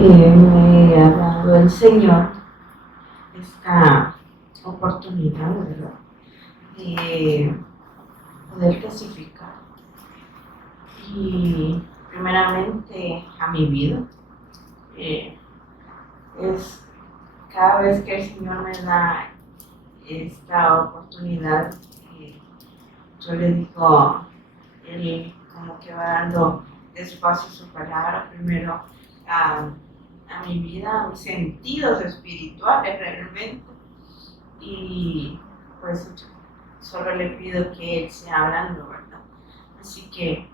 Me ha dado el Señor esta oportunidad, ¿verdad?, de poder testificar. Y primeramente a mi vida. Es cada vez que el Señor me da esta oportunidad, yo le digo, Él como que va dando despacio su palabra primero a mi vida, a mis sentidos espirituales realmente, y pues solo le pido que Él sea hablando, ¿verdad? Así que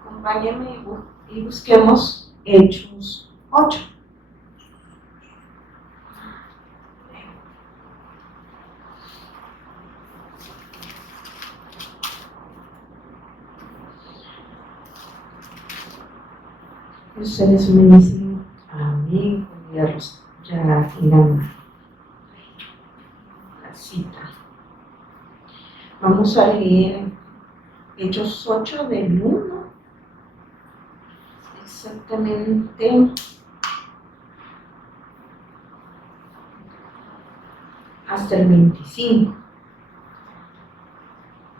acompáñenme y busquemos Hechos 8. Ustedes me dicen amén cuando ya tengan la cita. Vamos a leer Hechos 8 del 1 exactamente hasta el 25.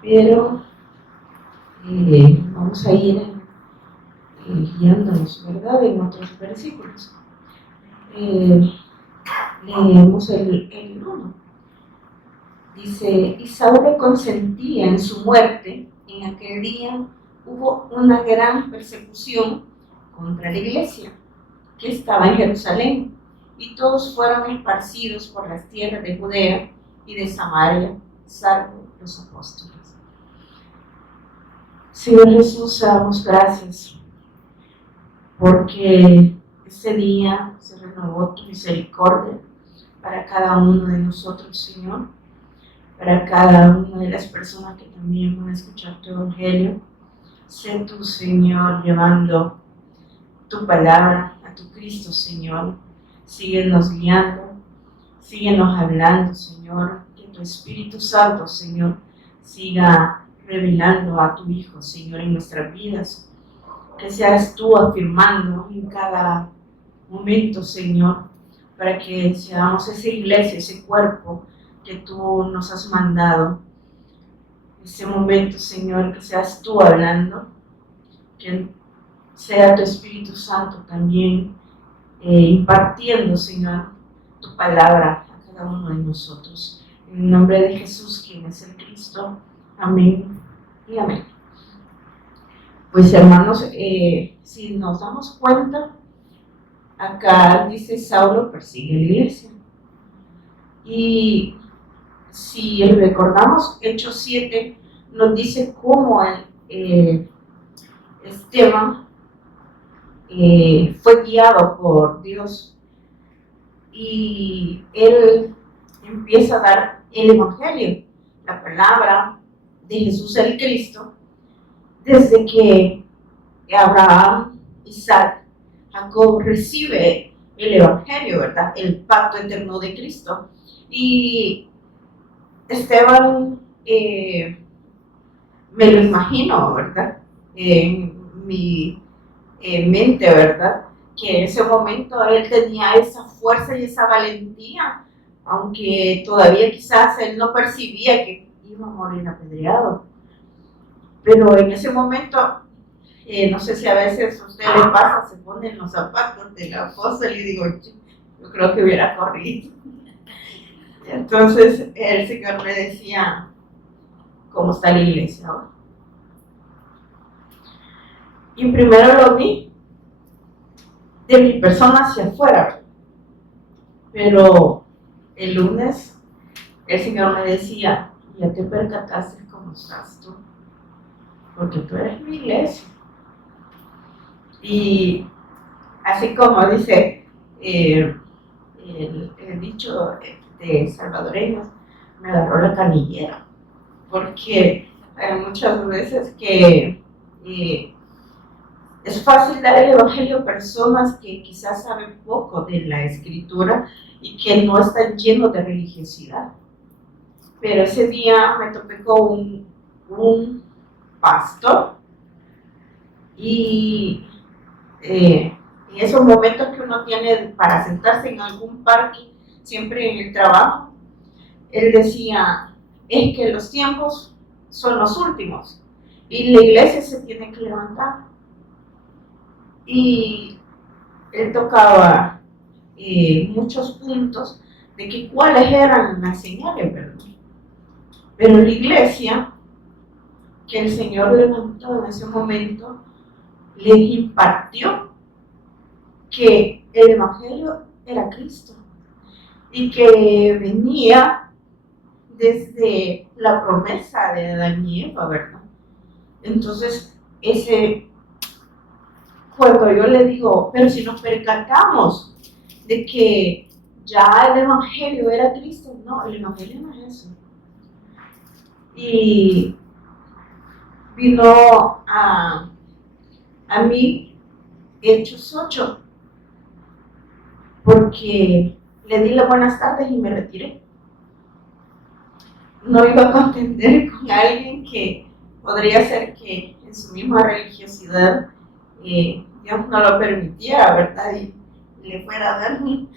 Pero vamos a ir guiándonos, ¿verdad?, en otros versículos. Leemos el 1. Dice, y Saulo consentía en su muerte. En aquel día hubo una gran persecución contra la iglesia que estaba en Jerusalén, y todos fueron esparcidos por las tierras de Judea y de Samaria, salvo los apóstoles. Señor Jesús, damos gracias porque este día se renovó tu misericordia para cada uno de nosotros, Señor, para cada una de las personas que también van a escuchar tu evangelio. Sé tú, Señor, llevando tu palabra a tu Cristo, Señor. Síguenos guiando, síguenos hablando, Señor. Que tu Espíritu Santo, Señor, siga revelando a tu Hijo, Señor, en nuestras vidas. Que seas tú afirmando en cada momento, Señor, para que seamos esa iglesia, ese cuerpo que tú nos has mandado. Ese momento, Señor, que seas tú hablando, que sea tu Espíritu Santo también impartiendo, Señor, tu palabra a cada uno de nosotros. En el nombre de Jesús, quien es el Cristo. Amén y amén. Pues hermanos, si nos damos cuenta, acá dice Saulo persigue la iglesia. Y si recordamos, Hechos 7 nos dice cómo Esteban fue guiado por Dios y él empieza a dar el evangelio, la palabra de Jesús el Cristo, desde que Abraham, Isaac, Jacob recibe el evangelio, ¿verdad?, el pacto eterno de Cristo. Y Esteban, me lo imagino, ¿verdad?, en mi mente, ¿verdad?, que en ese momento él tenía esa fuerza y esa valentía, aunque todavía quizás él no percibía que iba a morir apedreado. Pero en ese momento, no sé si a veces a usted le pasa, se pone en los zapatos del apóstol y digo, yo creo que hubiera corrido. Entonces el Señor me decía, ¿cómo está la iglesia ahora? Y primero lo vi de mi persona hacia afuera, pero el lunes el Señor me decía, ya te percataste cómo estás tú, porque tú eres mi iglesia. Y así como dice el dicho de salvadoreños, me agarró la canillera, porque hay muchas veces que es fácil dar el evangelio a personas que quizás saben poco de la escritura y que no están llenos de religiosidad. Pero ese día me topé con un pastor y en esos momentos que uno tiene para sentarse en algún parque, siempre en el trabajo, él decía, es que los tiempos son los últimos y la iglesia se tiene que levantar. Y él tocaba muchos puntos de que cuáles eran las señales, ¿verdad? Pero la iglesia que el Señor levantó en ese momento les impartió que el Evangelio era Cristo y que venía desde la promesa de Adán y Eva, ¿verdad? Entonces, cuando yo le digo, pero si nos percatamos de que ya el Evangelio era Cristo, no, el Evangelio no es eso. Y vino a mí Hechos 8, porque le di las buenas tardes y me retiré. No iba a contender con alguien que podría ser que en su misma religiosidad Dios no lo permitiera, ¿verdad? Y le fuera a dar un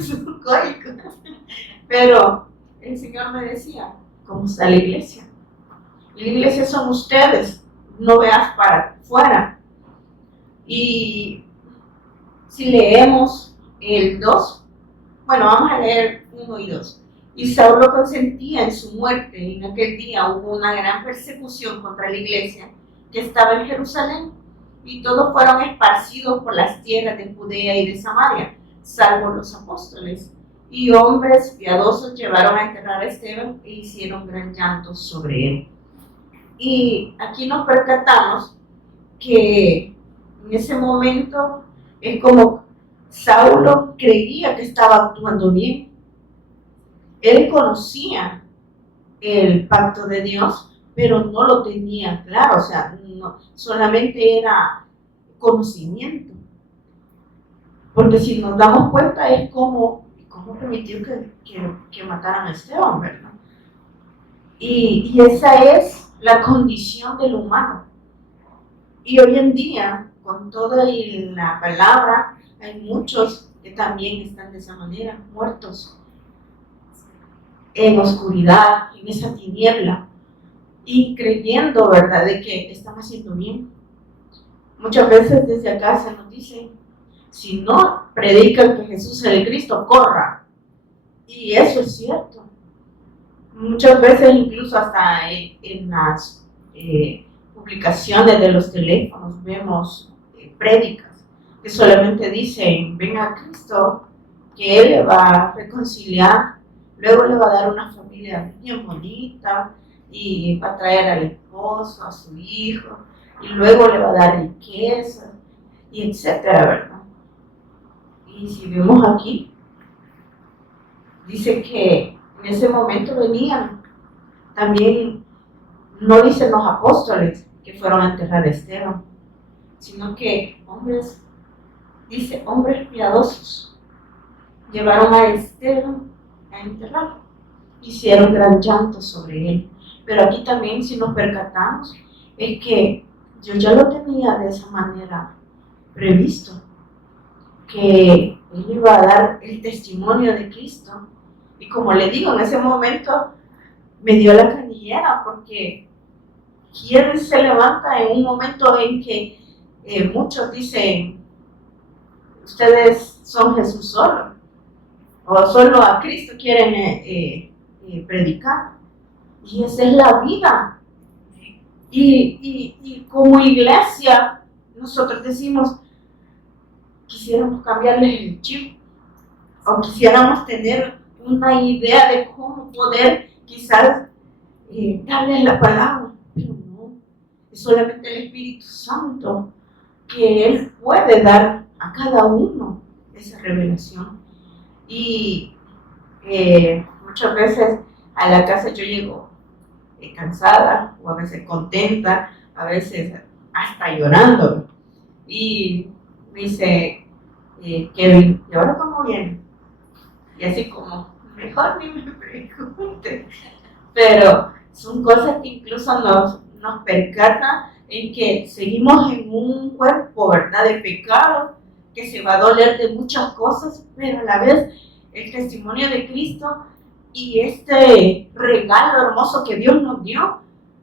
surcoico. Pero el Señor me decía, ¿cómo está la iglesia? La iglesia son ustedes, no veas para afuera. Y si leemos el 2, bueno, vamos a leer 1 y 2. Y Saulo consentía en su muerte, y en aquel día hubo una gran persecución contra la iglesia que estaba en Jerusalén, y todos fueron esparcidos por las tierras de Judea y de Samaria, salvo los apóstoles. Y hombres piadosos llevaron a enterrar a Esteban e hicieron gran llanto sobre él. Y aquí nos percatamos que en ese momento es como Saulo creía que estaba actuando bien. Él conocía el pacto de Dios, pero no lo tenía claro, o sea, no, solamente era conocimiento. Porque si nos damos cuenta es como permitió que mataran a Esteban, ¿verdad? Y esa es la condición del humano. Y hoy en día, con toda la palabra, hay muchos que también están de esa manera, muertos en oscuridad, en esa tiniebla, y creyendo, ¿verdad?, de que están haciendo bien. Muchas veces desde acá se nos dice, si no predican que Jesús es el Cristo, corra. Y eso es cierto. Muchas veces incluso hasta en las publicaciones de los teléfonos vemos prédicas que solamente dicen, venga a Cristo, que Él le va a reconciliar, luego le va a dar una familia bien bonita y va a traer al esposo, a su hijo, y luego le va a dar riqueza, y etcétera, ¿verdad? Y si vemos aquí, dice que en ese momento venían, también no dicen los apóstoles que fueron a enterrar a Esteban, sino que hombres piadosos llevaron a Esteban a enterrarlo, hicieron gran llanto sobre él. Pero aquí también, si nos percatamos, es que yo ya lo tenía de esa manera previsto, que él iba a dar el testimonio de Cristo. Y como le digo, en ese momento me dio la canillera, porque ¿quién se levanta en un momento en que muchos dicen, ustedes son Jesús solo, o solo a Cristo quieren predicar? Y esa es la vida. Y como iglesia, nosotros decimos, quisiéramos cambiarles el chip, o quisiéramos tener una idea de cómo poder quizás darles la palabra, pero no, es solamente el Espíritu Santo que Él puede dar a cada uno esa revelación. Y muchas veces a la casa yo llego cansada, o a veces contenta, a veces hasta llorando, y me dice, Kevin, ¿y ahora cómo viene? Y así como, mejor ni me pregunte. Pero son cosas que incluso nos percatan en que seguimos en un cuerpo, ¿verdad?, de pecado, que se va a doler de muchas cosas, pero a la vez el testimonio de Cristo y este regalo hermoso que Dios nos dio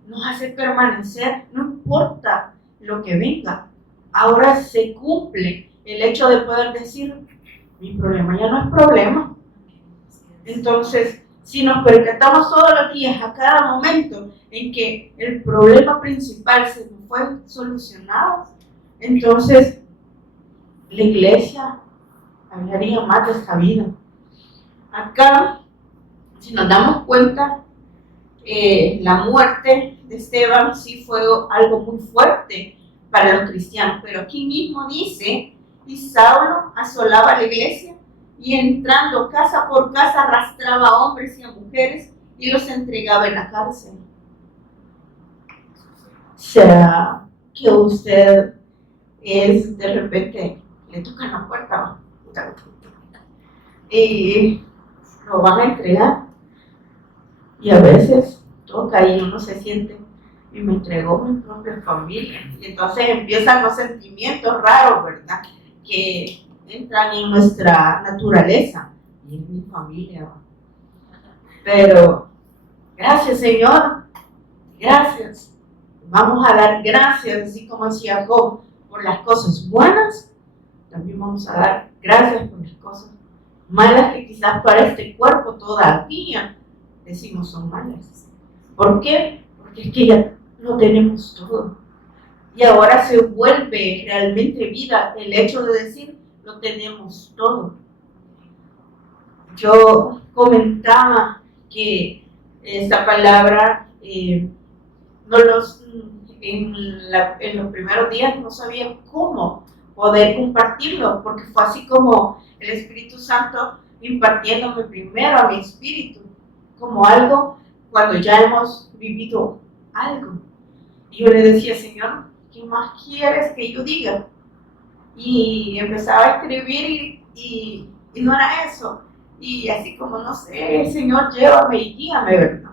nos hace permanecer, no importa lo que venga. Ahora se cumple el hecho de poder decir, mi problema ya no es problema. Entonces, si nos percatamos todos los días, a cada momento en que el problema principal se nos fue solucionado, entonces la iglesia hablaría más de esta vida. Acá, si nos damos cuenta, la muerte de Esteban sí fue algo muy fuerte para los cristianos, pero aquí mismo dice, y Saulo asolaba la iglesia y entrando casa por casa arrastraba a hombres y a mujeres y los entregaba en la cárcel. ¿Será que usted es de repente, le tocan la puerta y lo van a entregar? Y a veces toca y uno se siente, y me entregó mi propia familia. Y entonces empiezan los sentimientos raros, ¿verdad? Que entran en nuestra naturaleza. Y es mi familia. Pero, gracias Señor, gracias. Vamos a dar gracias, así como decía Job, por las cosas buenas. También vamos a dar gracias por las cosas malas que quizás para este cuerpo todavía decimos son malas. ¿Por qué? Porque es que ya lo tenemos todo. Y ahora se vuelve realmente vida el hecho de decir lo tenemos todo. Yo comentaba que esta palabra en los primeros días no sabía cómo poder compartirlo, porque fue así como el Espíritu Santo impartiéndome primero a mi espíritu, como algo cuando ya hemos vivido algo. Y yo le decía, Señor, ¿qué más quieres que yo diga? Y empezaba a escribir y no era eso. Y así como, no sé, Señor, llévame y guíame, ¿verdad?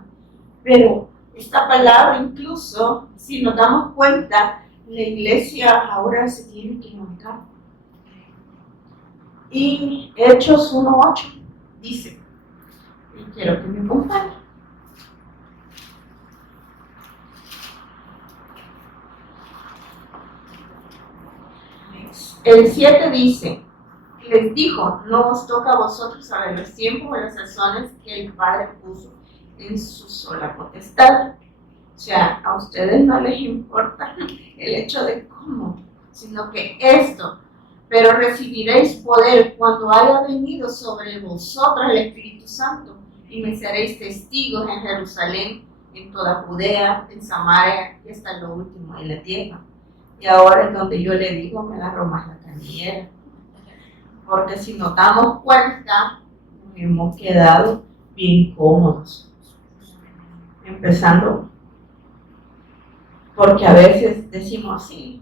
Pero esta palabra incluso, si nos damos cuenta, la iglesia ahora se tiene que levantar. Y Hechos 1:8 dice, y quiero que me acompañen. El 7 dice, les dijo, no os toca a vosotros saber los tiempos o las sazones que el Padre puso en su sola potestad. O sea, a ustedes no les importa el hecho de cómo, sino que esto, pero recibiréis poder cuando haya venido sobre vosotros el Espíritu Santo y me seréis testigos en Jerusalén, en toda Judea, en Samaria y hasta lo último de la tierra. Y ahora es donde yo le digo, me agarro más la canillera. Porque si nos damos cuenta, nos hemos quedado bien cómodos. Empezando, porque a veces decimos sí,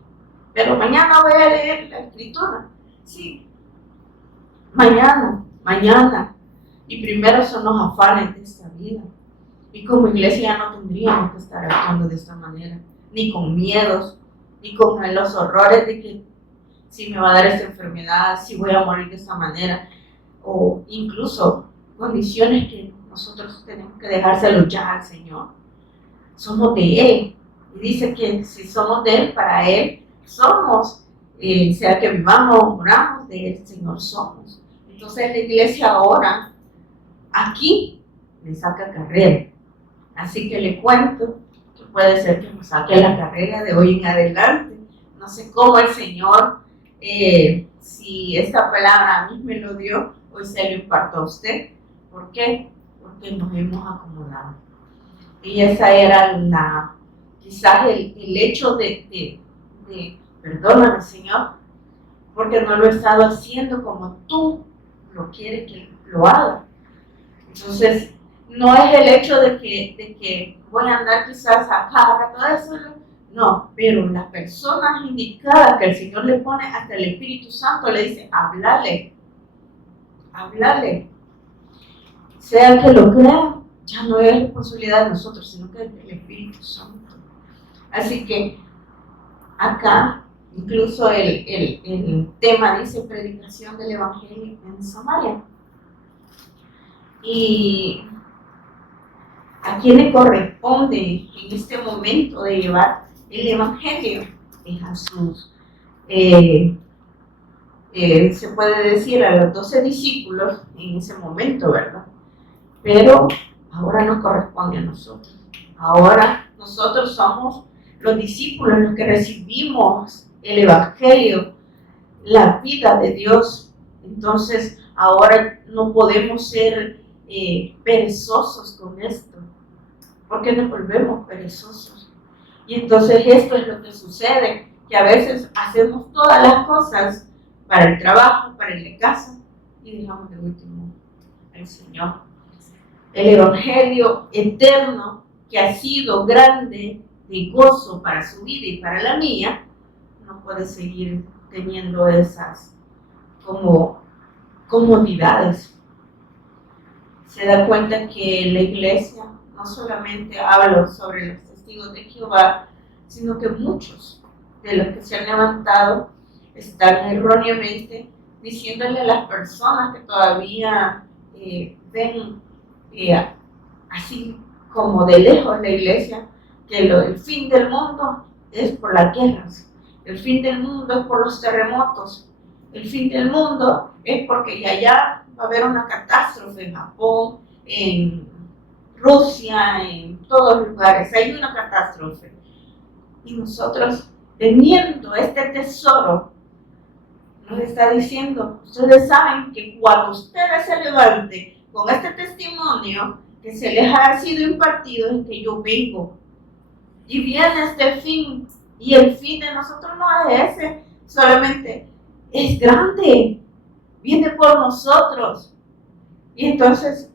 pero mañana voy a leer la escritura. Sí, mañana. Y primero son los afanes de esta vida. Y como iglesia ya no tendríamos que estar actuando de esta manera, ni con miedos, ni con los horrores de que si me va a dar esta enfermedad, si voy a morir de esta manera, o incluso condiciones que nosotros tenemos que dejárselo ya al Señor. Somos de Él. Y dice que si somos de Él, para Él somos, sea que vivamos o moramos, de Él, Señor, somos. Entonces la iglesia ahora, aquí, le saca carrera. Así que le cuento que puede ser que nos saque la carrera de hoy en adelante. No sé cómo el Señor, si esta palabra a mí me lo dio, hoy se lo imparto a usted. ¿Por qué? Porque nos hemos acomodado. Y esa era quizás el hecho de perdóname, Señor, porque no lo he estado haciendo como tú lo quieres que lo haga. Entonces, no es el hecho de que voy a andar quizás acá, todo eso, no, pero las personas indicadas que el Señor le pone, hasta el Espíritu Santo le dice, háblale, sea que lo crea, ya no es responsabilidad de nosotros, sino que es del Espíritu Santo. Así que acá Incluso el tema dice predicación del Evangelio en Samaria. Y a quién le corresponde en este momento de llevar el Evangelio es a sus, se puede decir, a los 12 discípulos en ese momento, ¿verdad? Pero ahora nos corresponde a nosotros. Ahora nosotros somos los discípulos los que recibimos el Evangelio, la vida de Dios. Entonces ahora no podemos ser perezosos con esto, porque nos volvemos perezosos. Y entonces esto es lo que sucede, que a veces hacemos todas las cosas para el trabajo, para el de casa, y dejamos de último al Señor. El Evangelio eterno, que ha sido grande de gozo para su vida y para la mía, no puede seguir teniendo esas como comodidades. Se da cuenta que la iglesia no solamente habla sobre los testigos de Jehová, sino que muchos de los que se han levantado están erróneamente diciéndole a las personas que todavía ven así como de lejos la iglesia, que el fin del mundo es por las guerras, el fin del mundo es por los terremotos, el fin del mundo es porque ya va a haber una catástrofe en Japón, en Rusia, en todos los lugares, hay una catástrofe. Y nosotros, teniendo este tesoro, nos está diciendo, ustedes saben que cuando ustedes se levanten con este testimonio que se les ha sido impartido, es que yo vengo. Y viene este fin, y el fin de nosotros no es ese, solamente es grande, viene por nosotros. Y entonces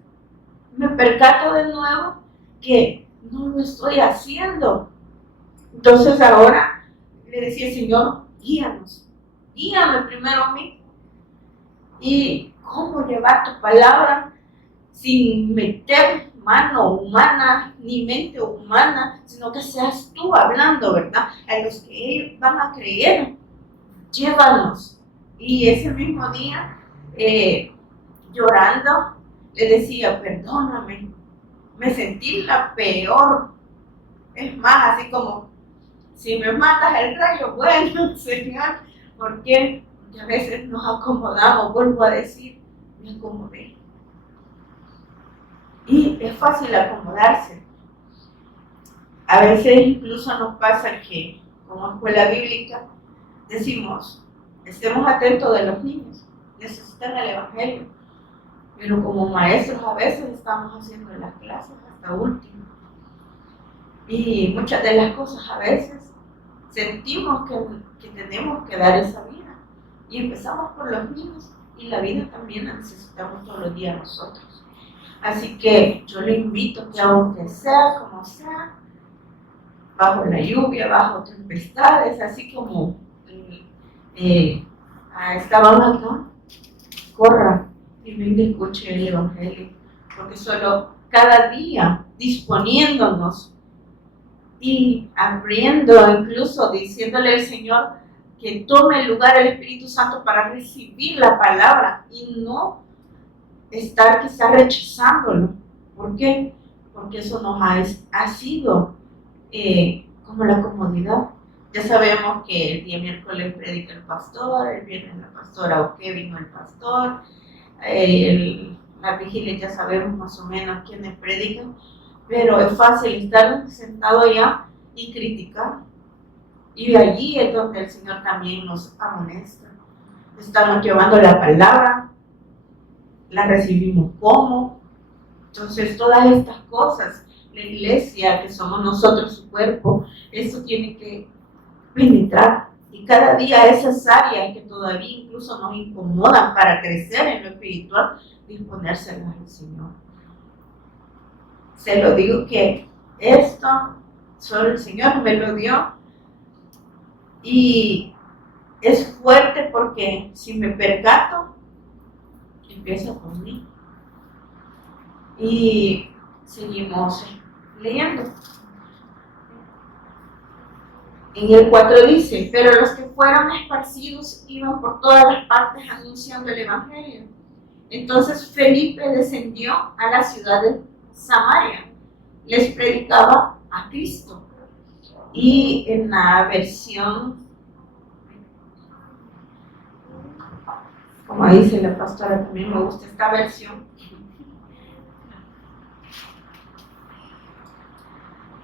me percato de nuevo que no lo estoy haciendo. Entonces ahora le decía, Señor, guíanos, guíame primero a mí. Y cómo llevar tu palabra sin meter mano humana ni mente humana, sino que seas tú hablando, ¿verdad? A los que ellos van a creer, llévanos. Y ese mismo día, llorando, le decía, perdóname, me sentí la peor. Es más, así como, si me matas el rayo, bueno, Señor, ¿por qué? Porque a veces nos acomodamos, vuelvo a decir, me acomodé. Y es fácil acomodarse. A veces incluso nos pasa que, como escuela bíblica, decimos, estemos atentos de los niños, necesitan el Evangelio. Pero como maestros a veces estamos haciendo las clases hasta último. Y muchas de las cosas a veces sentimos que tenemos que dar esa vida. Y empezamos por los niños y la vida también la necesitamos todos los días nosotros. Así que yo le invito que aunque sea como sea, bajo la lluvia, bajo tempestades, así como estaban acá, corra y venga y escuche el Evangelio, porque solo cada día disponiéndonos y abriendo, incluso diciéndole al Señor que tome el lugar el Espíritu Santo para recibir la palabra y no estar quizás rechazándolo. ¿Por qué? Porque eso nos ha sido como la comodidad. Ya sabemos que el día miércoles predica el pastor, el viernes la pastora o que vino el pastor, la vigilia ya sabemos más o menos quiénes predican, pero es fácil estar sentado allá y criticar. Y allí es donde el Señor también nos amonesta. Estamos llevando la palabra, la recibimos como. Entonces todas estas cosas, la iglesia, que somos nosotros su cuerpo, eso tiene que penetrar. Y cada día esas áreas que todavía incluso nos incomodan para crecer en lo espiritual, disponérselas al Señor. Se lo digo que esto solo el Señor me lo dio y es fuerte porque si me percato, empieza por mí. Y seguimos leyendo. En el 4 dice, pero los que fueron esparcidos iban por todas las partes anunciando el Evangelio. Entonces Felipe descendió a la ciudad de Samaria, les predicaba a Cristo. Y en la versión, como dice la pastora, también me gusta esta versión.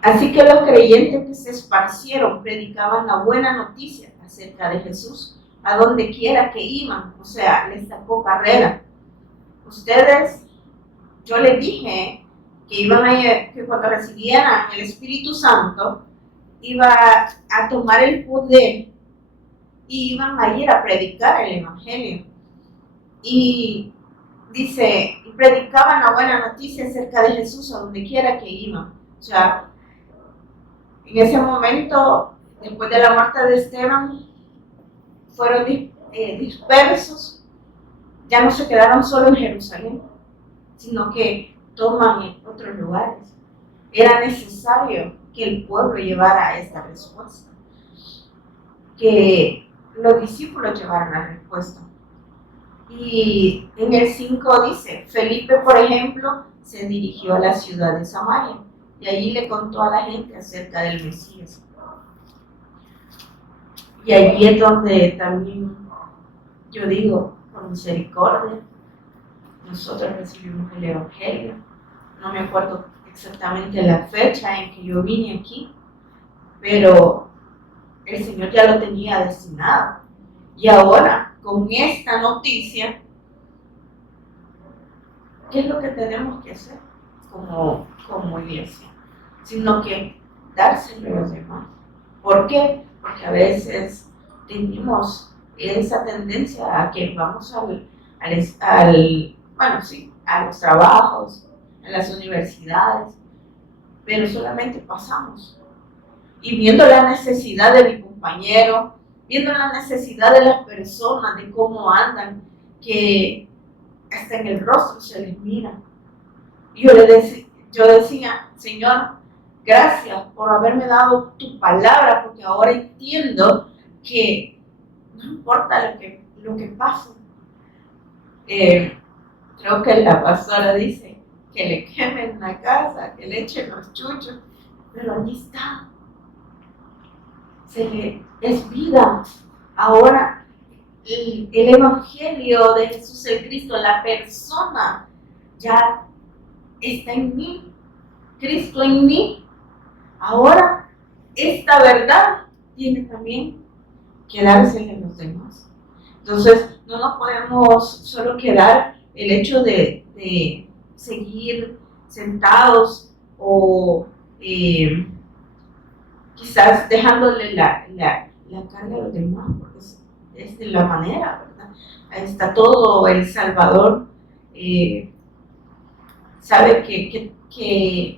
Así que los creyentes que se esparcieron predicaban la buena noticia acerca de Jesús a donde quiera que iban, o sea, les sacó carrera. Ustedes, yo les dije que que cuando recibieran el Espíritu Santo, iba a tomar el poder y iban a ir a predicar el Evangelio. Y dice, y predicaban la buena noticia acerca de Jesús a donde quiera que iban. O sea, en ese momento, después de la muerte de Esteban, fueron dispersos, ya no se quedaron solo en Jerusalén, sino que toman otros lugares. Era necesario que el pueblo llevara esta respuesta, que los discípulos llevaran la respuesta. Y en el 5 dice, Felipe, por ejemplo, se dirigió a la ciudad de Samaria y allí le contó a la gente acerca del Mesías. Y allí es donde también yo digo, por misericordia, nosotros recibimos el Evangelio. No me acuerdo exactamente la fecha en que yo vine aquí, pero el Señor ya lo tenía destinado. Y ahora, con esta noticia, ¿qué es lo que tenemos que hacer como iglesia? Sino que dárselo a los demás. ¿Por qué? Porque a veces tenemos esa tendencia a que vamos a los trabajos, a las universidades, pero solamente pasamos. Y viendo la necesidad de mi compañero, viendo la necesidad de las personas, de cómo andan, que hasta en el rostro se les mira. Y yo decía, Señor, gracias por haberme dado tu palabra, porque ahora entiendo que no importa lo que pase. Creo que la pastora dice que le quemen la casa, que le echen los chuchos, pero allí está. Es vida. Ahora el Evangelio de Jesús el Cristo, la persona, ya está en mí. Cristo en mí. Ahora esta verdad tiene también que dársela a los demás. Entonces no nos podemos solo quedar el hecho de seguir sentados o quizás dejándole la carga a los demás, porque es de la manera, ¿verdad? Ahí está todo. El Salvador sabe que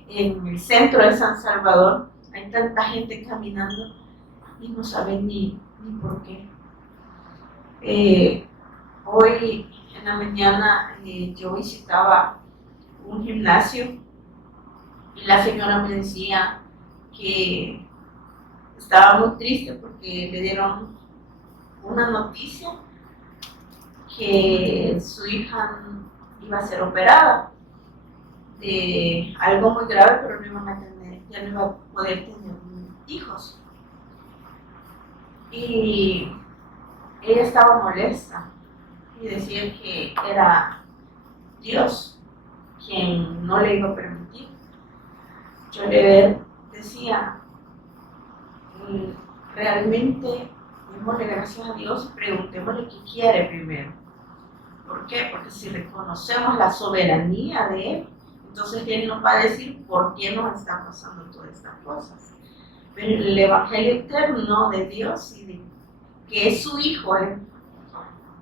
en el centro de San Salvador hay tanta gente caminando y no saben ni por qué. Hoy en la mañana yo visitaba un gimnasio y la señora me decía que estaba muy triste porque le dieron una noticia que su hija iba a ser operada de algo muy grave, pero ya no iba a poder tener hijos. Y ella estaba molesta y decía que era Dios quien no le iba a permitir. Yo le decía, realmente démosle gracias a Dios y preguntémosle qué quiere primero. ¿Por qué? Porque si reconocemos la soberanía de Él, entonces Él nos va a decir por qué nos están pasando todas estas cosas. Pero el Evangelio eterno de Dios y que es su Hijo,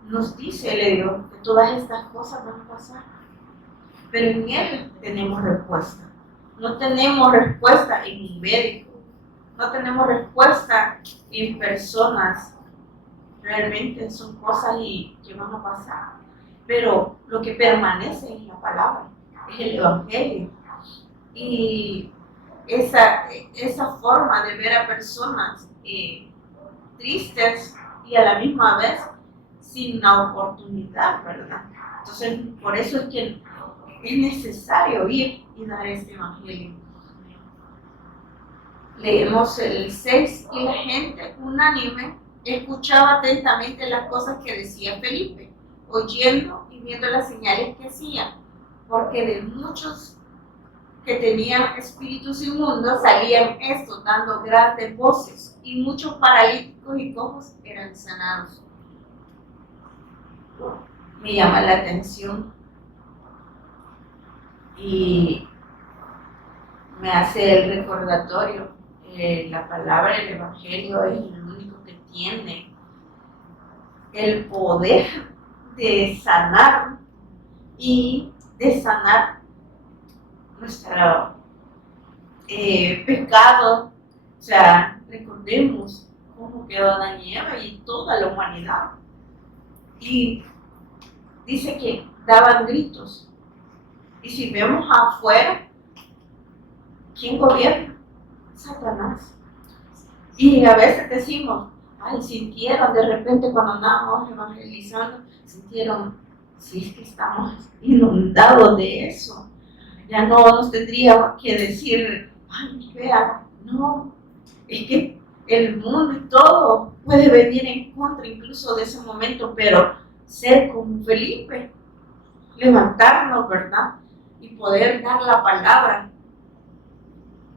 nos dice, le digo, que todas estas cosas van a pasar. Pero en Él tenemos respuesta. No tenemos respuesta en un médico. No tenemos respuesta en personas. Realmente son cosas que van a pasar. Pero lo que permanece es la palabra, es el Evangelio. Y esa forma de ver a personas tristes y a la misma vez sin la oportunidad, ¿verdad? Entonces, por eso es que es necesario ir y dar este evangelio. Leemos el 6 y la gente unánime escuchaba atentamente las cosas que decía Felipe, oyendo y viendo las señales que hacía, porque de muchos que tenían espíritus inmundos salían estos dando grandes voces, y muchos paralíticos y cojos eran sanados. Me llama la atención y me hace el recordatorio. La palabra, el evangelio es el único que tiene el poder de sanar y de sanar nuestro pecado. O sea, recordemos cómo quedó Adán y Eva y toda la humanidad. Y dice que daban gritos. Y si vemos afuera, ¿quién gobierna? Satanás. Y a veces decimos, ay, sintieron de repente cuando andábamos evangelizando, sintieron, si es que estamos inundados de eso, ya no nos tendríamos que decir, ay, vea, no, es que el mundo y todo puede venir en contra incluso de ese momento, pero ser como Felipe, levantarnos, ¿verdad? Y poder dar la palabra,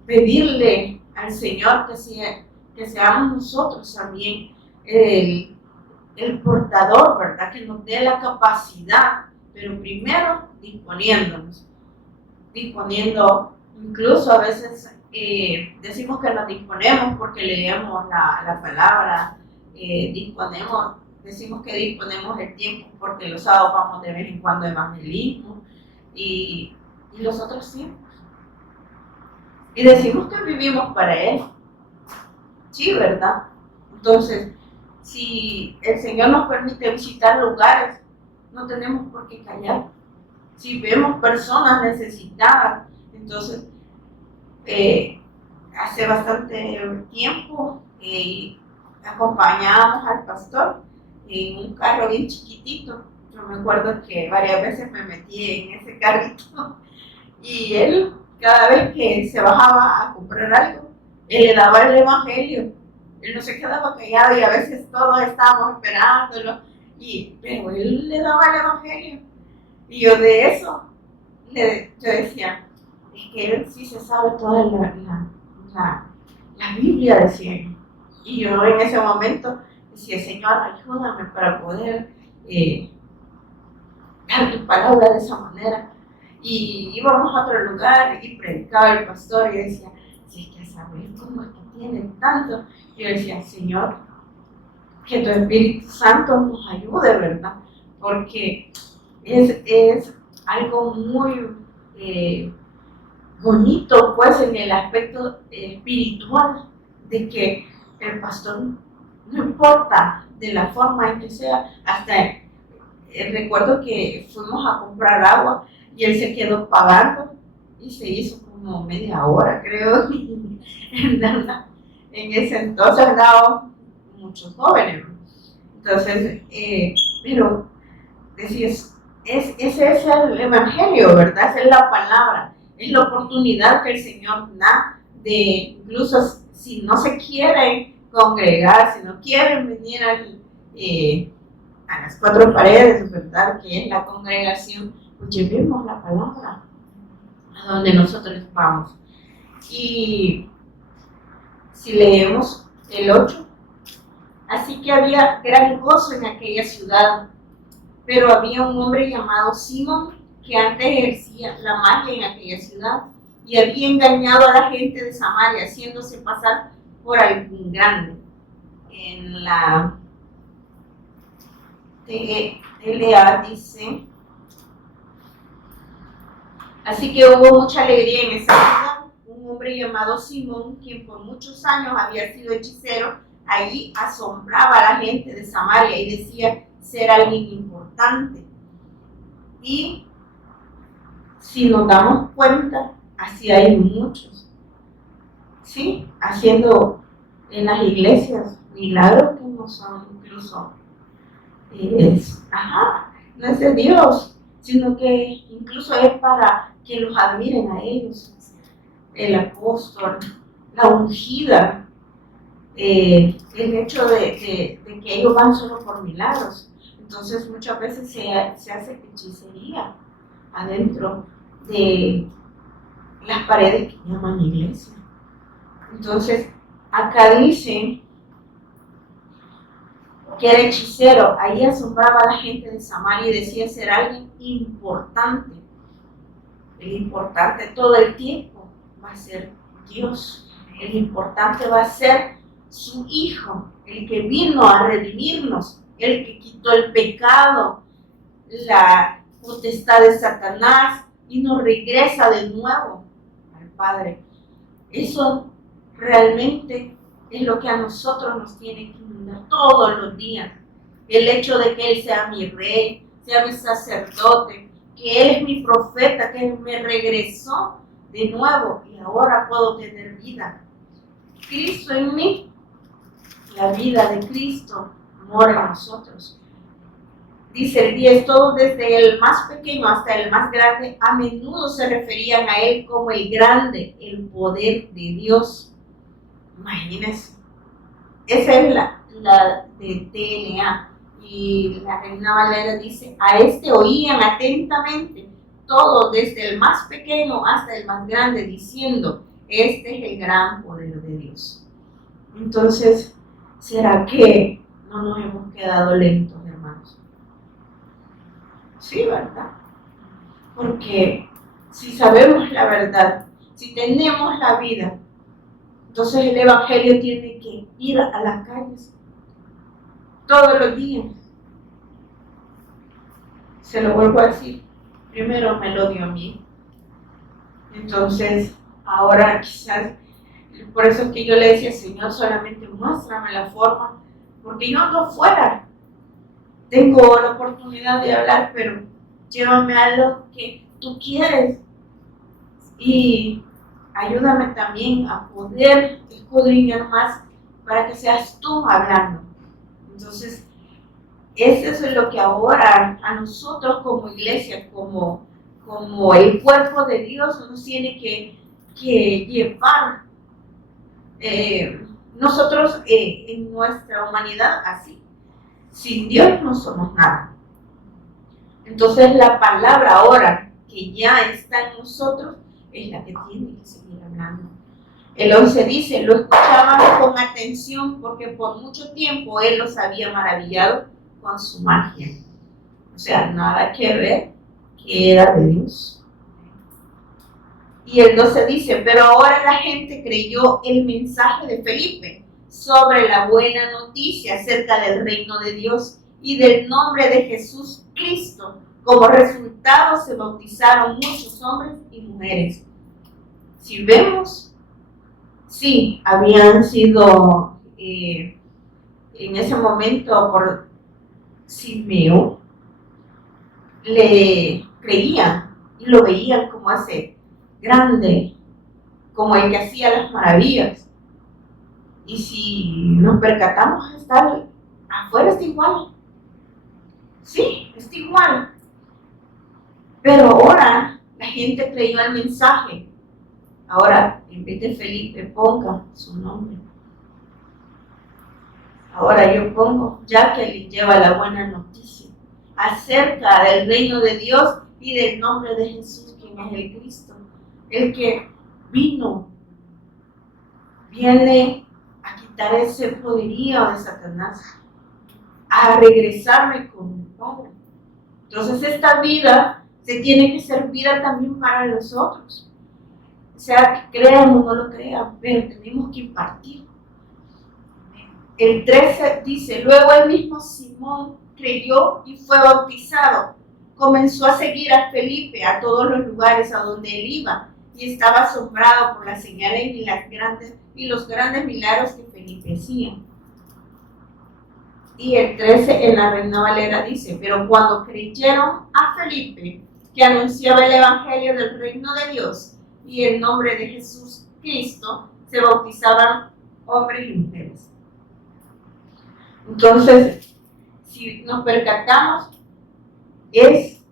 pedirle al Señor que seamos nosotros también el portador, ¿verdad? Que nos dé la capacidad, pero primero disponiendo, incluso a veces decimos que nos disponemos porque leemos la palabra, decimos que disponemos el tiempo porque los sábados vamos de vez en cuando a evangelismo y los otros tiempos. Y decimos que vivimos para Él. Sí, ¿verdad? Entonces, si el Señor nos permite visitar lugares, no tenemos por qué callar. Si vemos personas necesitadas, entonces, hace bastante tiempo acompañábamos al pastor en un carro bien chiquitito. Yo me acuerdo que varias veces me metí en ese carrito y él, cada vez que se bajaba a comprar algo, él le daba el evangelio. Él no se quedaba callado y a veces todos estábamos esperándolo, pero él le daba el evangelio. Y yo de eso, yo decía, es que él sí se sabe toda la Biblia, decía él. Y yo en ese momento decía, Señor, ayúdame para poder dar tu palabra de esa manera. Y íbamos a otro lugar y predicaba el pastor y decía, si es que saber cómo es que tiene tanto. Y yo decía, Señor, que tu Espíritu Santo nos ayude, ¿verdad? Porque es algo muy bonito, pues, en el aspecto espiritual, de que el pastor, no importa de la forma en que sea, hasta recuerdo que fuimos a comprar agua y él se quedó pagando y se hizo como media hora, creo, en ese entonces andaban muchos jóvenes, entonces, pero decías, ese es el evangelio, ¿verdad? Esa es la palabra, es la oportunidad que el Señor da de, incluso si no se quieren congregar, si no quieren venir a las cuatro paredes, ¿verdad? Que es la congregación, pues llevemos la palabra a donde nosotros vamos. Y si leemos el 8, así que había gran gozo en aquella ciudad, pero había un hombre llamado Simón que antes ejercía la magia en aquella ciudad y había engañado a la gente de Samaria haciéndose pasar por algún grande. En la TLA dice, así que hubo mucha alegría en esa ciudad. Un hombre llamado Simón, quien por muchos años había sido hechicero, allí asombraba a la gente de Samaria y decía ser alguien importante. Y si nos damos cuenta, así hay muchos, ¿sí? Haciendo en las iglesias, milagros que no son incluso, no es de Dios, sino que incluso es para que los admiren a ellos. El apóstol, la ungida, el hecho de que ellos van solo por milagros. Entonces muchas veces se hace hechicería adentro de las paredes que llaman iglesia. Entonces acá dice que era hechicero, ahí asombraba a la gente de Samaria y decía ser alguien importante. El importante todo el tiempo va a ser Dios. El importante va a ser su Hijo, el que vino a redimirnos, el que quitó el pecado, la potestad de Satanás y nos regresa de nuevo al Padre. Eso realmente es lo que a nosotros nos tiene que inundar todos los días. El hecho de que Él sea mi rey, sea mi sacerdote, que Él es mi profeta, que Él me regresó de nuevo y ahora puedo tener vida. Cristo en mí, la vida de Cristo mora en nosotros. Dice el 10, todos desde el más pequeño hasta el más grande, a menudo se referían a Él como el grande, el poder de Dios. Imagínense. Esa es la de TNA. Y la Reina Valera dice, a este oían atentamente todos, desde el más pequeño hasta el más grande, diciendo, este es el gran poder de Dios. Entonces, ¿será que no nos hemos quedado lentos, hermanos? Sí, ¿verdad? Porque si sabemos la verdad, si tenemos la vida, entonces el Evangelio tiene que ir a las calles todos los días. Se lo vuelvo a decir, primero me lo dio a mí. Entonces, ahora quizás, por eso es que yo le decía, Señor, solamente muéstrame la forma, porque yo ando fuera. Tengo la oportunidad de hablar, pero llévame a lo que tú quieres. Y ayúdame también a poder escudriñar más para que seas tú hablando. Entonces, eso es lo que ahora a nosotros como iglesia, como el cuerpo de Dios, nos tiene que llevar. Nosotros en nuestra humanidad así, sin Dios no somos nada. Entonces la palabra ahora que ya está en nosotros es la que tiene que seguir hablando. El 11 dice, lo escuchaban con atención porque por mucho tiempo él los había maravillado con su magia. O sea, nada que ver que era de Dios. Y el 12 dice, pero ahora la gente creyó el mensaje de Felipe sobre la buena noticia acerca del reino de Dios y del nombre de Jesús Cristo. Como resultado se bautizaron muchos hombres y mujeres. Si vemos, sí, habían sido en ese momento por Simeón, le creían y lo veían como ese grande, como el que hacía las maravillas. Y si nos percatamos, está afuera, está igual. Sí, está igual. Pero ahora la gente creyó el mensaje. Ahora, en vez de Felipe, ponga su nombre. Ahora yo pongo Jacqueline lleva la buena noticia acerca del reino de Dios y del nombre de Jesús, quien es el Cristo, el que viene a quitar ese poderío de Satanás, a regresarme con el Padre. Entonces esta vida se tiene que ser vida también para los otros. O sea, que crean o no lo crean, pero tenemos que impartir. El 13 dice, luego el mismo Simón creyó y fue bautizado. Comenzó a seguir a Felipe a todos los lugares a donde él iba y estaba asombrado por las señales y los grandes milagros que Felipe hacía. Y el 13 en la Reina Valera dice, pero cuando creyeron a Felipe, que anunciaba el Evangelio del reino de Dios y el nombre de Jesús Cristo, se bautizaban hombres y mujeres. Entonces, si nos percatamos, es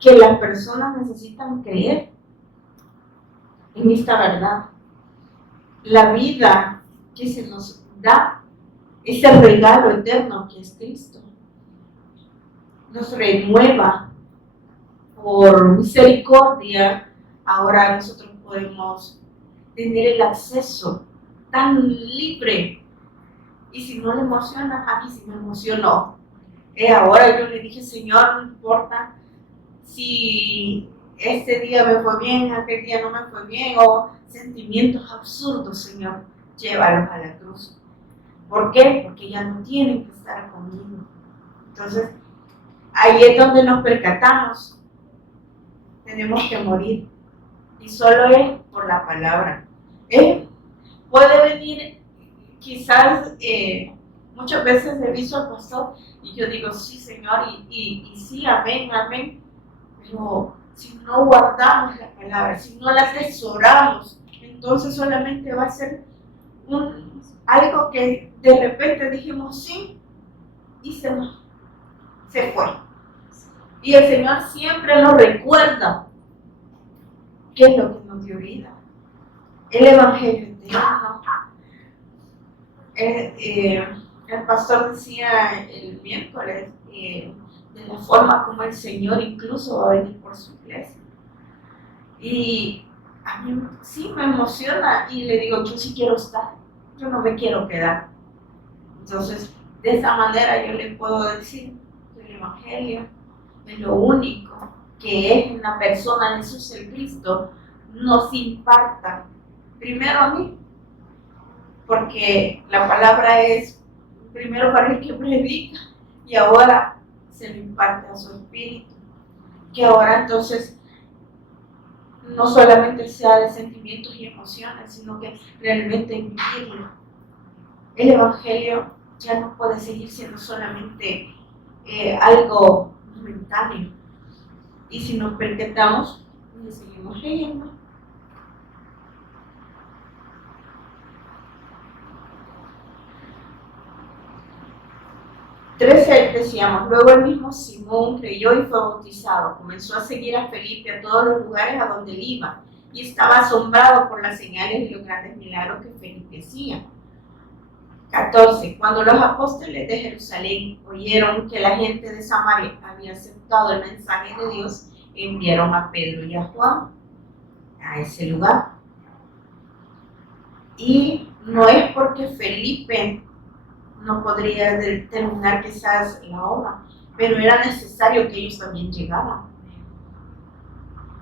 que las personas necesitan creer en esta verdad. La vida que se nos da, ese regalo eterno que es Cristo, nos renueva por misericordia. Ahora nosotros podemos tener el acceso tan libre. Y si no le emociona, a mí sí me emocionó. Ahora yo le dije, Señor, no importa si este día me fue bien, aquel día no me fue bien, o sentimientos absurdos, Señor, llévalos a la cruz. ¿Por qué? Porque ya no tienen que estar conmigo. Entonces, ahí es donde nos percatamos. Tenemos que morir. Y solo es por la palabra. Puede venir, quizás, muchas veces he visto al pastor y yo digo, sí, Señor, y sí, amén, amén. Pero si no guardamos la palabra, si no la atesoramos, entonces solamente va a ser algo que de repente dijimos sí y se fue. Y el Señor siempre nos recuerda qué es lo que nos dio vida. El Evangelio eterno. El pastor decía el miércoles de la forma como el Señor incluso va a venir por su iglesia. Y a mí sí me emociona y le digo, yo sí quiero estar, yo no me quiero quedar. Entonces, de esa manera yo le puedo decir que el Evangelio es lo único que es en la persona de Jesús el Cristo, nos impacta primero a mí, porque la palabra es primero para el que predica y ahora se le imparte a su espíritu, que ahora entonces no solamente sea de sentimientos y emociones, sino que realmente vivirlo. El Evangelio ya no puede seguir siendo solamente algo momentáneo. Y si nos percatamos, y seguimos leyendo. Decíamos, luego el mismo Simón creyó y fue bautizado, comenzó a seguir a Felipe a todos los lugares a donde él iba, y estaba asombrado por las señales y los grandes milagros que Felipe hacía. 14. Cuando los apóstoles de Jerusalén oyeron que la gente de Samaria había aceptado el mensaje de Dios, enviaron a Pedro y a Juan a ese lugar. Y no es porque Felipe no podría terminar quizás la obra, pero era necesario que ellos también llegaran.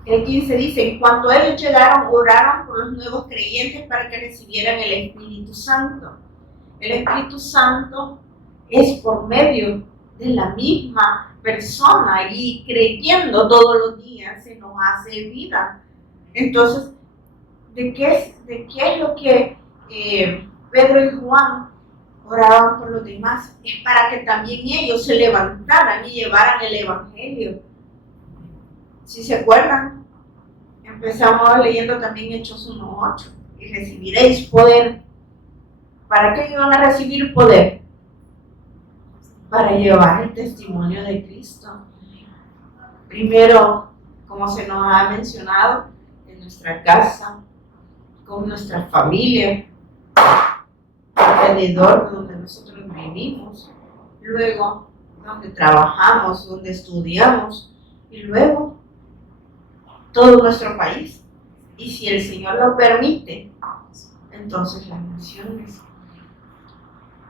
El 15 dice, en cuanto ellos llegaron, oraron por los nuevos creyentes para que recibieran el Espíritu Santo. El Espíritu Santo es por medio de la misma persona y creyendo todos los días se nos hace vida. Entonces, ¿de qué es lo que Pedro y Juan oraban por los demás? Es para que también ellos se levantaran y llevaran el Evangelio. Si se acuerdan, empezamos leyendo también Hechos 1:8, y recibiréis poder. ¿Para qué iban a recibir poder? Para llevar el testimonio de Cristo. Primero, como se nos ha mencionado, en nuestra casa, con nuestra familia, alrededor de donde nosotros vivimos, luego donde trabajamos, donde estudiamos, y luego todo nuestro país. Y si el Señor lo permite, entonces las naciones.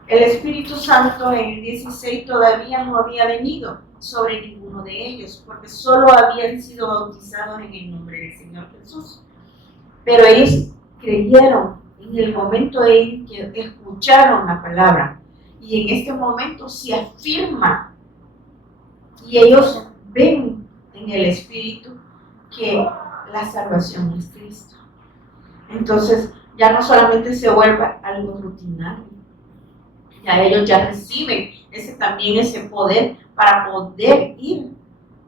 El Espíritu Santo en el 16 todavía no había venido sobre ninguno de ellos, porque solo habían sido bautizados en el nombre del Señor Jesús. Pero ellos creyeron en el momento en que escucharon la palabra, y en este momento se afirma y ellos ven en el Espíritu que la salvación es Cristo. Entonces ya no solamente se vuelve algo rutinario, ya ellos ya reciben ese poder para poder ir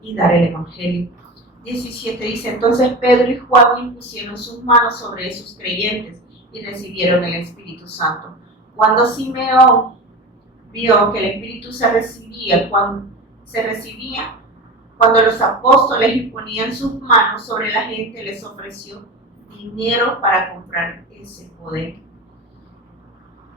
y dar el Evangelio. 17 dice, entonces Pedro y Juan impusieron sus manos sobre esos creyentes y recibieron el Espíritu Santo. Cuando Simeón vio que el Espíritu se recibía, cuando los apóstoles imponían sus manos sobre la gente, les ofreció dinero para comprar ese poder.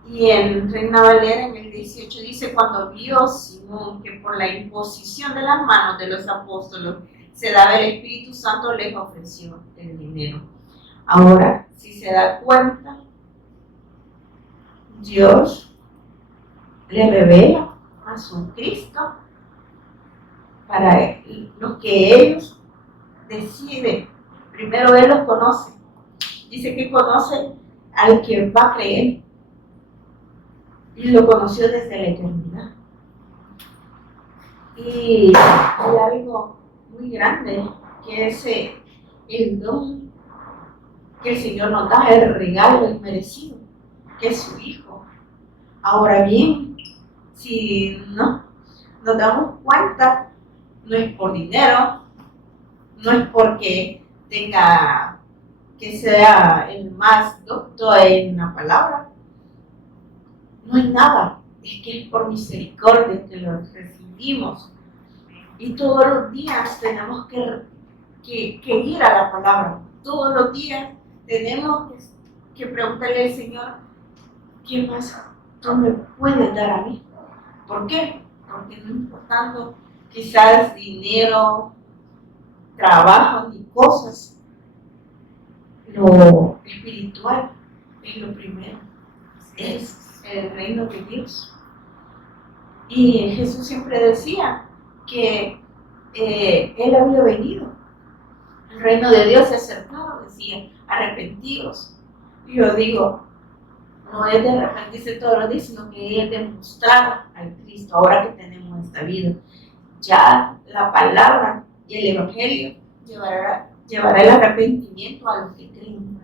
Y en Reina Valera, en el 18, dice: cuando vio Simón que por la imposición de las manos de los apóstoles se daba el Espíritu Santo, les ofreció el dinero. Ahora, si se da cuenta, Dios le revela a su Cristo para los que ellos deciden. Primero Él los conoce. Dice que conoce al que va a creer. Y lo conoció desde la eternidad. Y hay algo muy grande, que es el don que el Señor nos da, el regalo inmerecido, que es su Hijo. Ahora bien, si no nos damos cuenta, no es por dinero, no es porque tenga que sea el más docto en la palabra, no es nada, es que es por misericordia que lo recibimos. Y todos los días tenemos que ir a la palabra, todos los días tenemos que preguntarle al Señor: ¿qué más tú me puedes dar a mí? ¿Por qué? Porque no importando quizás dinero, trabajo ni cosas, lo espiritual es lo primero, es el reino de Dios. Y Jesús siempre decía que Él había venido, el reino de Dios se acercaba, decía: arrepentidos. Y yo digo, no es de arrepentirse todos los días, sino que es de mostrar al Cristo ahora que tenemos esta vida. Ya la palabra y el Evangelio llevará el arrepentimiento a los que creen.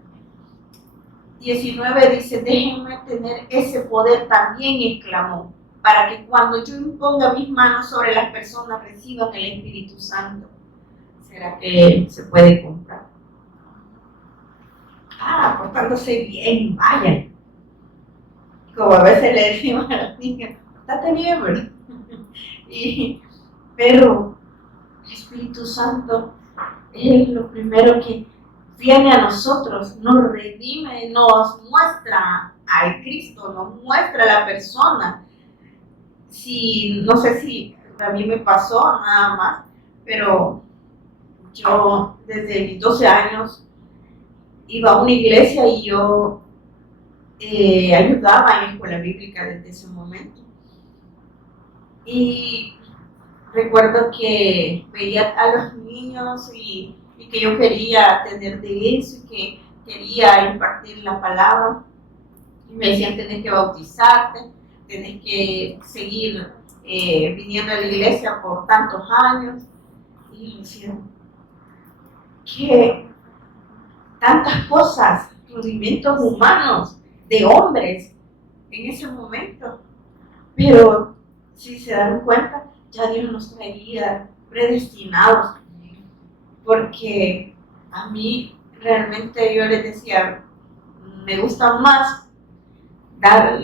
19 dice: déjenme tener ese poder también, exclamó, para que cuando yo imponga mis manos sobre las personas reciban el Espíritu Santo. ¿Será que se puede comprar? Portándose bien, vayan. Como a veces le decimos a los niños: pórtate bien, ¿verdad? Pero el Espíritu Santo es lo primero que viene a nosotros, nos redime, nos muestra al Cristo, nos muestra a la persona. No sé si a mí me pasó nada más, pero yo desde mis 12 años iba a una iglesia y yo ayudaba en escuela bíblica desde ese momento. Y recuerdo que veía a los niños y que yo quería atender de eso y que quería impartir la palabra. Y me decían: tenés que bautizarte, tenés que seguir viniendo a la iglesia por tantos años. Y yo decía: ¿qué? Tantas cosas, rudimentos humanos de hombres en ese momento. Pero si se dan cuenta, ya Dios nos traía predestinados, porque a mí realmente yo les decía: me gusta más dar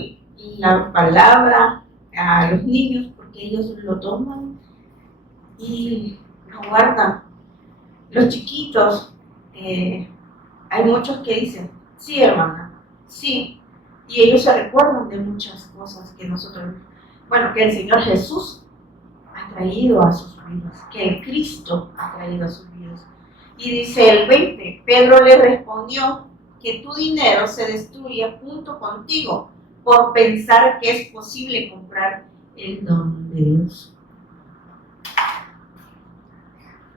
la palabra a los niños porque ellos lo toman y lo guardan. Los chiquitos, hay muchos que dicen: sí, hermana, sí, y ellos se recuerdan de muchas cosas que que el Señor Jesús ha traído a sus vidas, que el Cristo ha traído a sus vidas. Y dice el 20: Pedro le respondió: que tu dinero se destruya junto contigo por pensar que es posible comprar el don de Dios.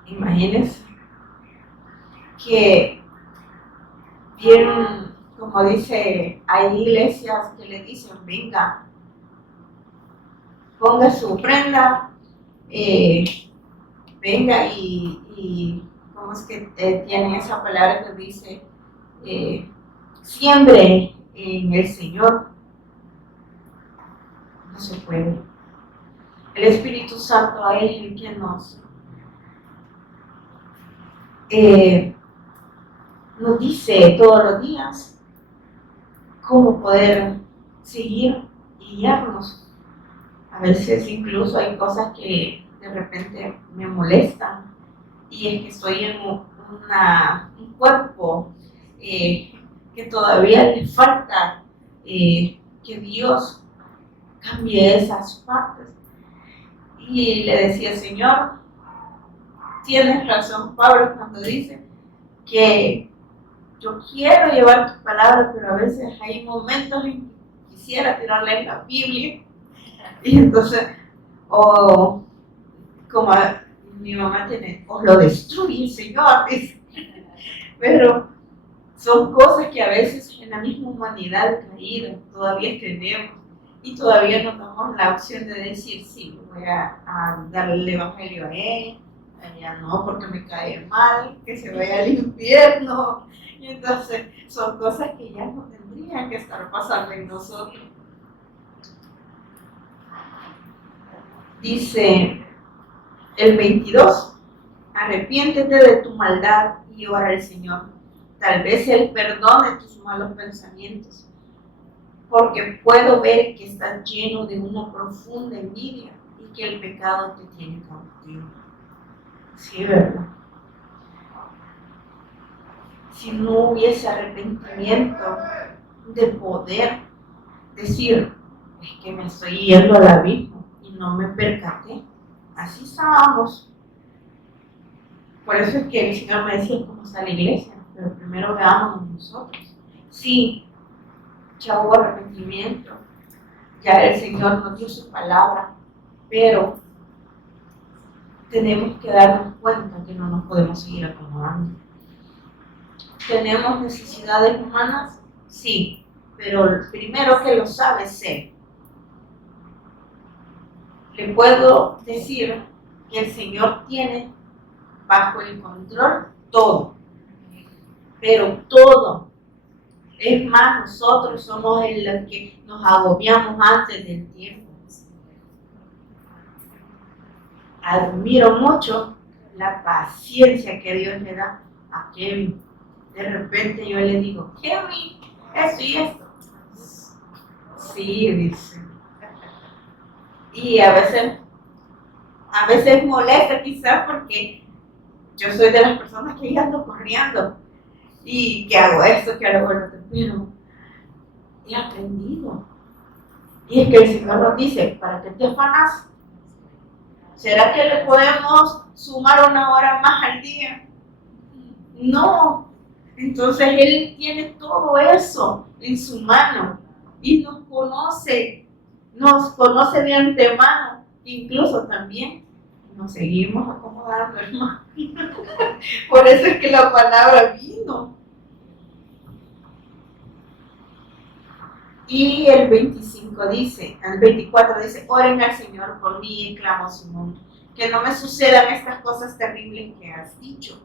Imagínense que bien, como dice, hay iglesias que le dicen: venga, ponga su ofrenda, venga y ¿cómo es que tiene esa palabra que dice? Siembre en el Señor. No se puede. El Espíritu Santo es el que nos dice todos los días: cómo poder seguir y guiarnos. A veces incluso hay cosas que de repente me molestan y es que estoy en un cuerpo que todavía le falta que Dios cambie esas partes. Y le decía, Señor, tienes razón Pablo cuando dice que yo quiero llevar tu palabra, pero a veces hay momentos en que quisiera tirarle en la Biblia. Y entonces, o como mi mamá tiene, os lo destruye, Señor. Pero son cosas que a veces en la misma humanidad caída todavía tenemos y todavía no damos la opción de decir, sí, voy a darle el evangelio a él, ya no, porque me cae mal, que se vaya al infierno. Y entonces son cosas que ya no tendrían que estar pasando en nosotros. Dice el 22, arrepiéntete de tu maldad y ora al Señor. Tal vez Él perdone tus malos pensamientos, porque puedo ver que estás lleno de una profunda envidia y que el pecado te tiene cautivo. Sí, ¿verdad? Si no hubiese arrepentimiento de poder decir, es que me estoy yendo al abismo y no me percaté. Así estábamos. Por eso es que el Señor me decía cómo está la iglesia, pero primero veámonos nosotros. Sí, ya hubo arrepentimiento, ya el Señor nos dio su palabra, pero tenemos que darnos cuenta que no nos podemos seguir acomodando. ¿Tenemos necesidades humanas? Sí, pero el primero que lo sabe es Él. Le puedo decir que el Señor tiene bajo el control todo, pero todo. Es más, nosotros somos los que nos agobiamos antes del tiempo. Admiro mucho la paciencia que Dios le da a Kevin. De repente yo le digo, Kevin, esto y esto. Sí, dice. Y a veces molesta quizás porque yo soy de las personas que ando corriendo y que hago esto, que hago lo otro, pero he aprendido. Y es que el Señor nos dice, ¿para qué te afanas? ¿Será que le podemos sumar una hora más al día? No. Entonces Él tiene todo eso en su mano y nos conoce de antemano, incluso también nos seguimos acomodando, hermano. Por eso es que la palabra vino. Y el 25 dice, el 24 dice, oren al Señor por mí, clamó Simón, que no me sucedan estas cosas terribles que has dicho.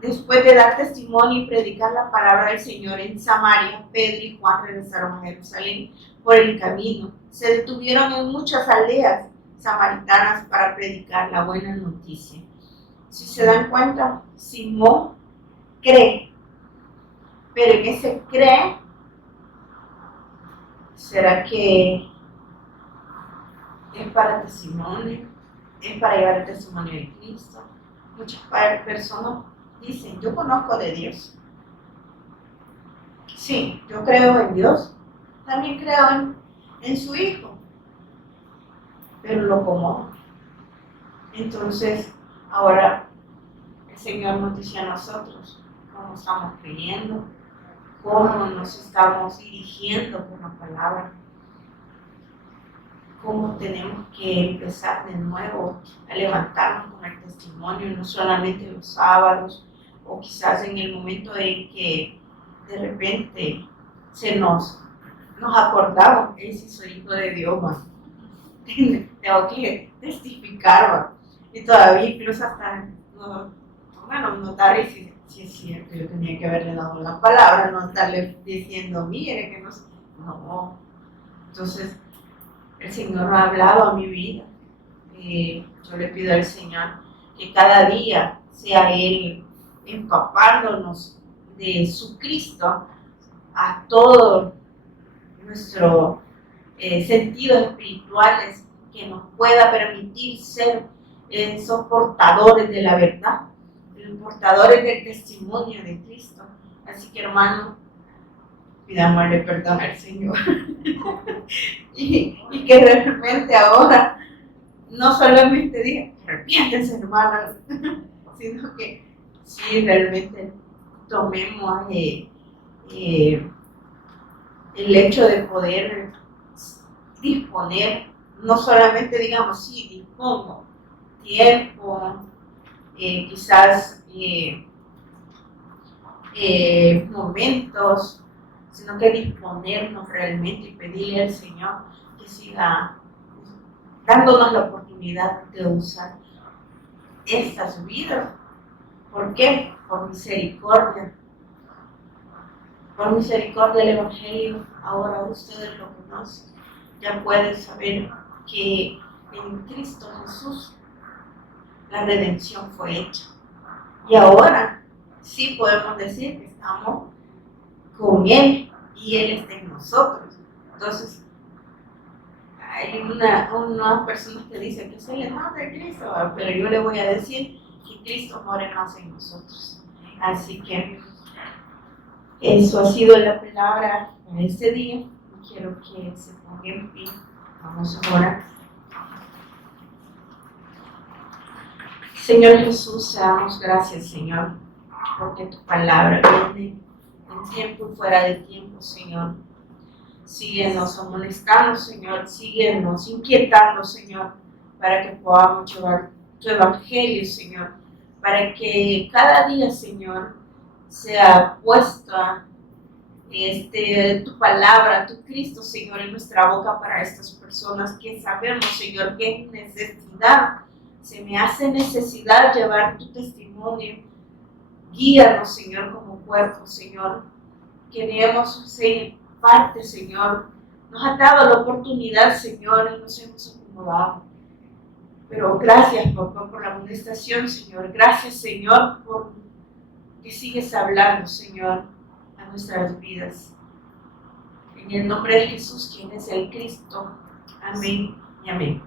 Después de dar testimonio y predicar la palabra del Señor en Samaria, Pedro y Juan regresaron a Jerusalén por el camino. Se detuvieron en muchas aldeas samaritanas para predicar la buena noticia. Si se dan cuenta, Simón cree, pero en ese cree, ¿será que es para testimonio? ¿Es para llevar el testimonio de Cristo? Muchas personas dicen, yo conozco de Dios. Sí, yo creo en Dios. También creo en su Hijo. Pero lo acomodo. Entonces, ahora el Señor nos dice a nosotros cómo estamos creyendo, cómo nos estamos dirigiendo con la palabra, cómo tenemos que empezar de nuevo a levantarnos con el testimonio, no solamente los sábados, o quizás en el momento en que de repente nos acordamos, si soy hijo de Dios, man. Tengo que testificar, man. Y todavía incluso hasta notar si es cierto, yo tenía que haberle dado la palabra, no estarle diciendo, mire, que no. Entonces, el Señor ha hablado a mi vida. Yo le pido al Señor que cada día sea Él empapándonos de su Cristo a todo nuestros sentidos espirituales, que nos pueda permitir ser esos portadores de la verdad, los portadores del testimonio de Cristo. Así que, hermano, pidámosle perdón al Señor y que realmente ahora no solamente diga arrepiéntense, hermanos, sino que sí realmente tomemos el hecho de poder disponer, no solamente digamos sí, dispongo tiempo, quizás momentos, sino que disponernos realmente y pedirle al Señor que siga dándonos la oportunidad de usar estas vidas. ¿Por qué? Por misericordia. Por misericordia del Evangelio, ahora ustedes lo conocen. Ya pueden saber que en Cristo Jesús la redención fue hecha. Y ahora sí podemos decir que estamos con Él y Él está en nosotros. Entonces, hay unas personas que dicen que soy el hermano de Cristo, pero yo le voy a decir que Cristo mora más en nosotros. Así que eso ha sido la palabra para este día. Quiero que se pongan en pie. Vamos a orar. Señor Jesús, te damos gracias, Señor, porque tu palabra viene en tiempo y fuera de tiempo, Señor. Síguenos amonestando, Señor, síguenos inquietando, Señor, para que podamos llevar tu evangelio, Señor, para que cada día, Señor, sea puesta tu palabra, tu Cristo, Señor, en nuestra boca para estas personas que sabemos, Señor, que es necesidad, se me hace necesidad llevar tu testimonio. Guíanos, Señor, como cuerpo, Señor. Queremos ser parte, Señor. Nos has dado la oportunidad, Señor, y nos hemos acomodado. Pero gracias, papá, por la amonestación, Señor. Gracias, Señor, por que sigues hablando, Señor, a nuestras vidas. En el nombre de Jesús, quien es el Cristo. Amén y amén.